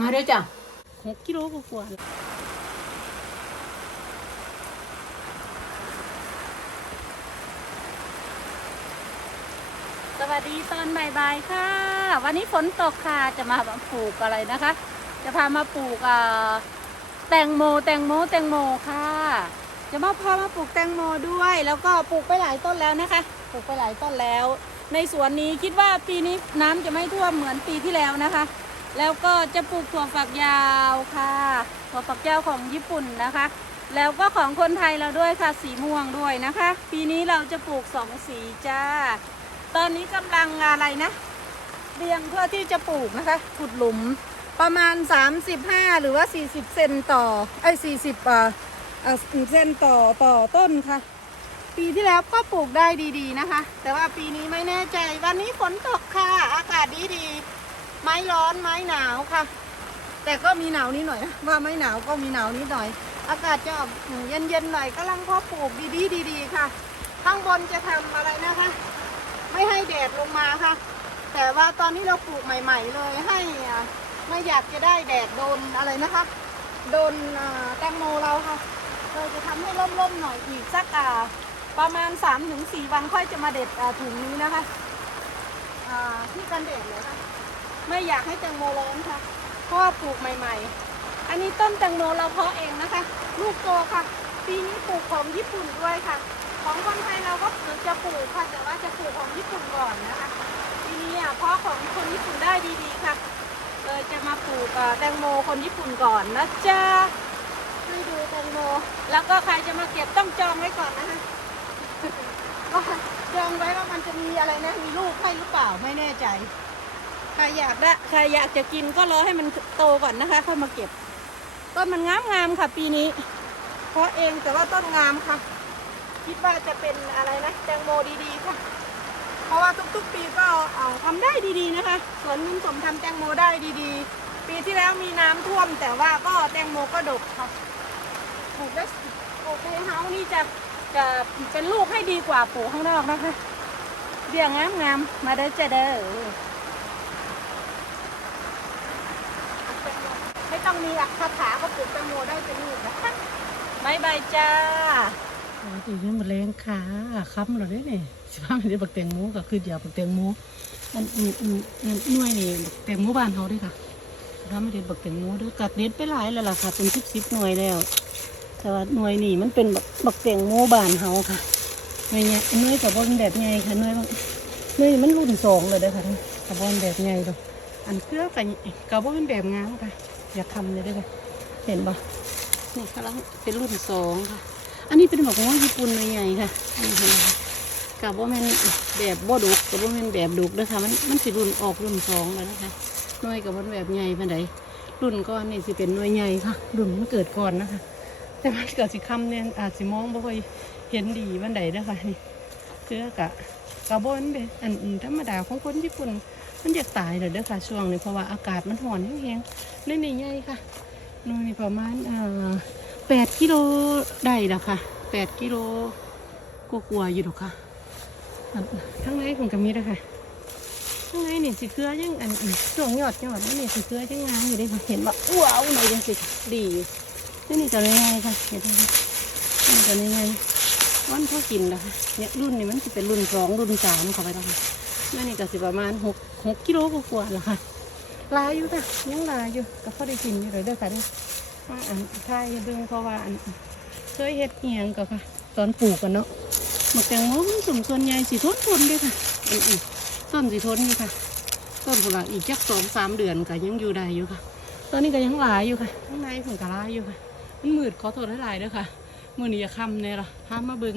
มาด้วยจ้ะหกกิโลกว่าสวัสดีตอนบ่ายๆค่ะ วันนี้ฝนตกค่ะจะมาปลูกอะไรนะคะ จะพามาปลูกอ่าแตงโมแตงโมแตงโมค่ะ จะมาพามาปลูกแตงโมด้วย แล้วก็ปลูกไปหลายต้นแล้วนะคะ ปลูกไปหลายต้นแล้ว ในสวนนี้คิดว่าปีนี้น้ำจะไม่ท่วมเหมือนปีที่แล้วนะคะ แล้วก็จะปลูกถั่วฝักยาวค่ะถั่วฝักยาวของญี่ปุ่นนะคะ แล้วก็ของคนไทยเราด้วยค่ะสีม่วงด้วยนะคะ ปีนี้เราจะปลูกสองสีจ้า ตอนนี้กำลังอะไรนะเรียงเพื่อที่จะปลูกนะคะขุดหลุมประมาณ 35 หรือว่า 40 เซนต่อไอ้40เอ่อเอ่อเซนต่อต่อต้นค่ะ ปีที่แล้วก็ปลูกได้ดีๆนะคะ แต่ว่าปีนี้ไม่แน่ใจวันนี้ฝนตกค่ะ อากาศดีๆ ร้อนไม้หนาวค่ะ แต่ก็มีหนาวนิดหน่อยนะว่าไม่หนาวก็มีหนาวนิดหน่อย อากาศจะออกเย็นๆหน่อยกำลังเพอปลูกดีๆดีๆค่ะ ข้างบนจะทำอะไรนะคะ ไม่ให้แดดลงมาค่ะ แต่ว่าตอนนี้เราปลูกใหม่ ๆ เลยให้ไม่อยากจะได้แดดโดนอะไรนะคะ โดนแตงโมเราค่ะเราจะทำให้ร่มๆหน่อยอีกสักประมาณ 3-4 วันค่อยจะมาเด็ดถุงนี้นะคะที่กันแดดเลยค่ะ ไม่อยากให้แตงโมร้อนค่ะ เพราะว่าปลูกใหม่ ๆ อันนี้ต้นแตงโมเราเพาะเองนะคะ ลูกโตค่ะ ปีนี้ปลูกของญี่ปุ่นด้วยค่ะ ของคนไทยเราก็จะปลูกค่ะ แต่ว่าจะปลูกของญี่ปุ่นก่อนนะคะ ปีนี้อะเพาะของคนญี่ปุ่นได้ดีๆค่ะเลยจะมาปลูกแตงโมคนญี่ปุ่นก่อนนะจ๊ะให้ดูแตงโม แล้วก็ใครจะมาเก็บต้องจองไว้ก่อนนะคะว่าจองไว้ว่ามันจะมีอะไรนะ มีลูกให้หรือเปล่าไม่แน่ใจ ใครอยากได้ใครอยากจะกินก็รอให้มันโตก่อนนะคะค่อยมาเก็บ ต้นมันงามงามๆค่ะ ปีนี้ เพราะเองแต่ว่าต้นงามค่ะ คิดว่าจะเป็นอะไรนะแตงโมดีๆค่ะ เพราะว่าทุกๆปีก็เอาทำได้ดีๆนะคะสวนนุ่นสมทำแตงโมได้ดีๆ ปีที่แล้วมีน้ำท่วม แต่ว่าก็แตงโมก็ดกค่ะปลูกได้ปลูกในเฮานี่จะจะเป็นลูกให้ดีกว่าปลูกข้างนอกนะคะเรียงงามๆมาเด้อเจเด้อ ไม่ต้องมีคาถาก็ปลูกแตงโมได้เป็นลูกนะคะบายบายจ้าโอ้ยยังมาแรงขาค้ำเรอเด้เนี่ยสิว่ามันได้บักแตงโมก็คือเดียวบักแตงโมอันอันอันอันหน่วยนี่บักแตงโมบ้านเขาด้วยค่ะถ้าไม่ได้บักแตงโมเด้วยกัดเด็ดไปหลายแล้วล่ะค่ะเป็นสิบสิบหน่วยแล้ว แต่ว่าหน่วยนี่มันเป็นบักบักแตงโมบ้านเขาค่ะหน่วยเนี้ยหน่วยกับบนแบบใหญ่ค่ะหน่วยบางหน่วยมันรุ่นสองเลยเด้อค่ะกับบนแบบใหญ่ดอกอันเกลือกับกับบเป็นแบบงามค่ะ อยาทำเลยเด้วยค่ะเห็นปะนี่กำลังเป็นรุ่นสองค่ะ อันนี้เป็นหมวกง้อญี่ปุ่นใหญ่ค่ะนี่เห็นไหมกับว่ามันแบบบ่ดุกกับว่ามันแบบดุกนะคะมันมันสิรุ่นออกรุ่นสองแล้วนะคะน่วยกับว่าแบบใหญ่ปานใดรุ่นก้อนนี่สิเป็นน่วยใหญ่ค่ะ รุ่นมันเกิดก่อนนะคะ แต่มันเกิดสิคำเนี่ยอาจสิมองบ่ค่อยเห็นดีบันใดนะคะนี่เกือกะกะบอนเด้อันอื่นธรรมดาของคนญี่ปุ่น มันอยากตายเลยเด้อค่ะ ช่วงนี้เพราะว่าอากาศมันร้อนแห้งๆนี่นี่ใหญ่ค่ะหน่ประมาณเอ่อแปดกิโลได้ล้วค่ะแปดกิโลกลัวๆอยู่หรอกค่ะอันข้างในผมก็มีด้วยค่ะข้งในนี่สีเกลือยังอันช่วงยอดยอดนี่สีเกลือยังงามอยู่เลยค่ะเห็นว่าว้าวหน่อยจังสิดีนี่นี่จะง่ายๆค่ะเห็นไหมนี่จะง่ายๆวันพอกินแล้วค่ะเนี่ยรุ่นนี้มันจะเป็นรุ่นสองรุ่นสามเข้าไปแล้วค่ะ นี่นี่ก็สิประมาณหกหกกิโลกว่าๆแล้วค่ะลายอยู่ค่ะยังลายอยู่ก็พอได้กินอยู่เลยเด้อค่ะเด้อว่าอันท้ายเบิ่งเพราะว่าอันเคยเฮ็ดเหียงก็ค่ะ ตอนปลูกกันเนาะหมักแตงโมมันสมส่วนใหญ่สิทนทนด้วยค่ะอือๆต้นสิทนอยู่ค่ะต้นผละอีกจักสองสามเดือนก็ยังอยู่ได้อยู่ค่ะตอนนี้ก็ยังหลายอยู่ค่ะข้างในผมก็ลายอยู่ค่ะมันมืดขอโทษหลายๆด้อค่ะมื้อนี้อย่าคำแน่ล่ะพามาเบิ่ง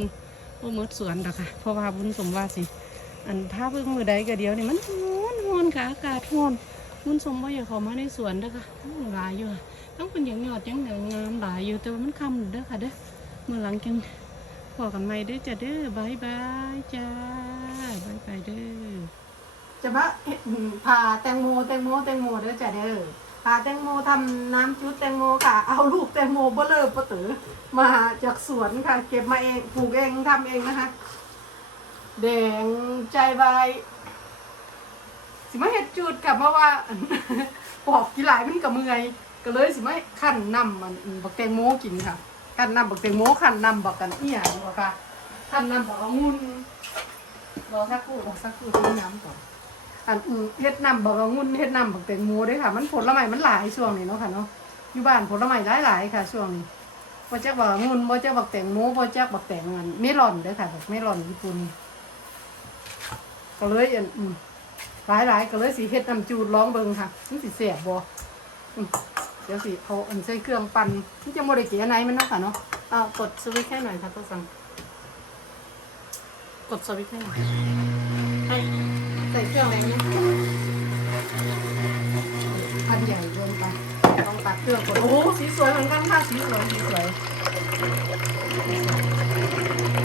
ว่ามืดสวนดอกค่ะเพราะว่าบุญสมว่าสิ อันถ้าเบิ่งมือใดก็เดียวนี่มันร้อนร้อนค่ะอากาศร้อนบุญสมว่าอย่าเข้ามาในสวนเด้อค่ะหลายอยู่ค่ะต้องเป็นอย่างยอดยังหนืองามหลายอยู่แต่ว่ามันคำเด้อค่ะเด้อเมื่อหลังจังพอกันใหม่เด้อจ้ะเด้อบายบายจ้าบายบายเด้อจะมาผ่าแตงโมแตงโมแตงโมเด้อจ้ะเด้อผ่าแตงโมทำน้ำจุดแตงโมค่ะ เอาลูกแตงโมเบลเลอร์ปะเต๋อมาจากสวนค่ะ เก็บมาเองปลูกเองทำเองนะคะ แดงใจใบสิมาเห็ดจุดกับเพราะว่า ปอกกี่หลายมันกับเมื่อย ก็เลยสิไม่ขั้นน้ำมันบักแตงโมกินค่ะขั้นน้ำบักแตงโมขั้นน้ำบักกันเอี่ยดีกว่าค่ะขั้นน้ำบักองุ่นรอสักครู่รอสักครู่ทิ้งน้ำก่อนอันเฮ็ดน้ำบักองุ่นเฮ็ดน้ำบักแตงโมด้วยค่ะ มันผลไม้มันหลายช่วงนี้เนาะค่ะเนาะอยู่บ้านผลไม้หลายๆค่ะ ช่วงนี้บ่จักบักองุ่นบ่จักบักแตงโมบ่จักบักแตงอันเมลอนเด้อค่ะบักเมลอนญี่ปุ่น ก็เลยอันอืมหลายหลายๆก็เลยสีเฮ็ดน้ำจูดร้องเบิงค่ะมันสิเสียบบ่อืมเดี๋ยวสิเอาอันใส่เครื่องปั่นที่จะโมได้เกียไหนมันเนาะค่ะเนาะอ่ากดสวิตช์ให้หน่อยค่ะก็สั่งกดสวิตช์ให้หน่อยให้ใส่เครื่องแรงนะอันใหญ่เกินไปต้องตัดเครื่องก่อนโอ้โหสีสวยเหมือนกันค่ะสีสวยสีสวย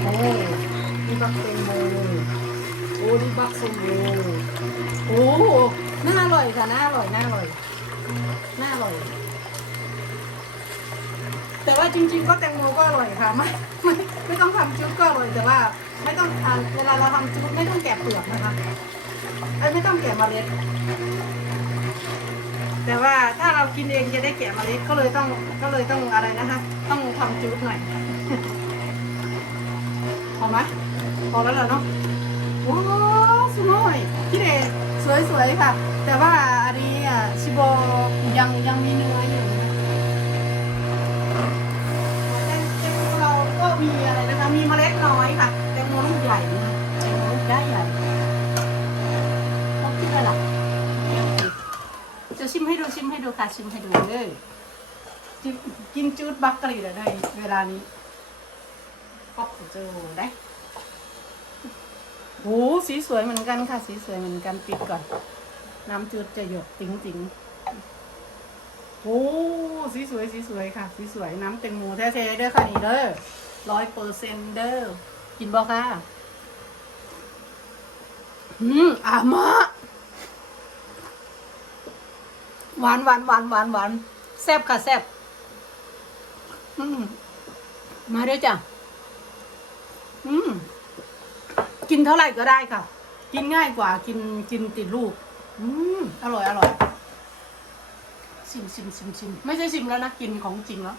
โอ้นี่บักเต็มโมโอ้ นี่บักส้มโอโอ้น่าอร่อยค่ะน่าอร่อยน่าอร่อยน่าอร่อย แต่ว่าจริง ๆ ก็แตงโมก็อร่อยค่ะไม่ไม่ไม่ต้องทำจุ๊บก็อร่อยแต่ว่า ไม่ต้องทานเวลาเราทำจุ๊บไม่ต้องแกะเปลือกนะคะไอ้ยไม่ต้องแกะเมล็ด แต่ว่าถ้าเรากินเองจะได้แกะเมล็ดก็เลยต้องก็เลยต้องอะไรนะคะต้องทำจุ๊บหน่อยพอไหมพอแล้วเหรอเนาะ ว้าวสวยพี่เดชสวยๆค่ะ แต่ว่าอันนี้อะชิโบยังยังมีเนื้ออยู่นะแตงแตงโมเราก็มีอะไรนะคะ มีเมล็ดน้อยค่ะแตงโมลูกใหญ่นะแตงโมลูกใหญ่ใหญ่ต้องคิดอะไรล่ะจะชิมให้ดูชิมให้ดูค่ะชิมให้ดูเลยกินจูดบักกะหรี่ได้เวลานี้ป๊อปเจอได้ โอ้สีสวยเหมือนกันค่ะ สีสวยเหมือนกันปิดก่อน น้ำจืดจะหยดติ๋งติ๋งๆโอ้สีสวยสีสวยค่ะ สีสวยน้ำเต็งโมแท้ๆเด้อค่ะนี่เด้อร้อยเปอร์เซ็นต์เด้อกินบ่ค่ะอืมอามะหวานหวานหวานหวานหวานแซ่บค่ะแซ่บอืมมาด้วยจ้ะอืม กินเท่าไหร่ก็ได้ค่ะ กินง่ายกว่ากินกินติดลูก อืมอร่อยอร่อยชิมชิมชิมชิมไม่ใช่ชิมแล้วนะกินของจริงแล้ว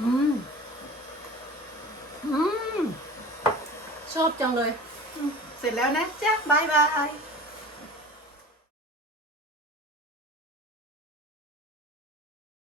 อืมอืมชอบจังเลย เสร็จแล้วนะจ๊ะบายบาย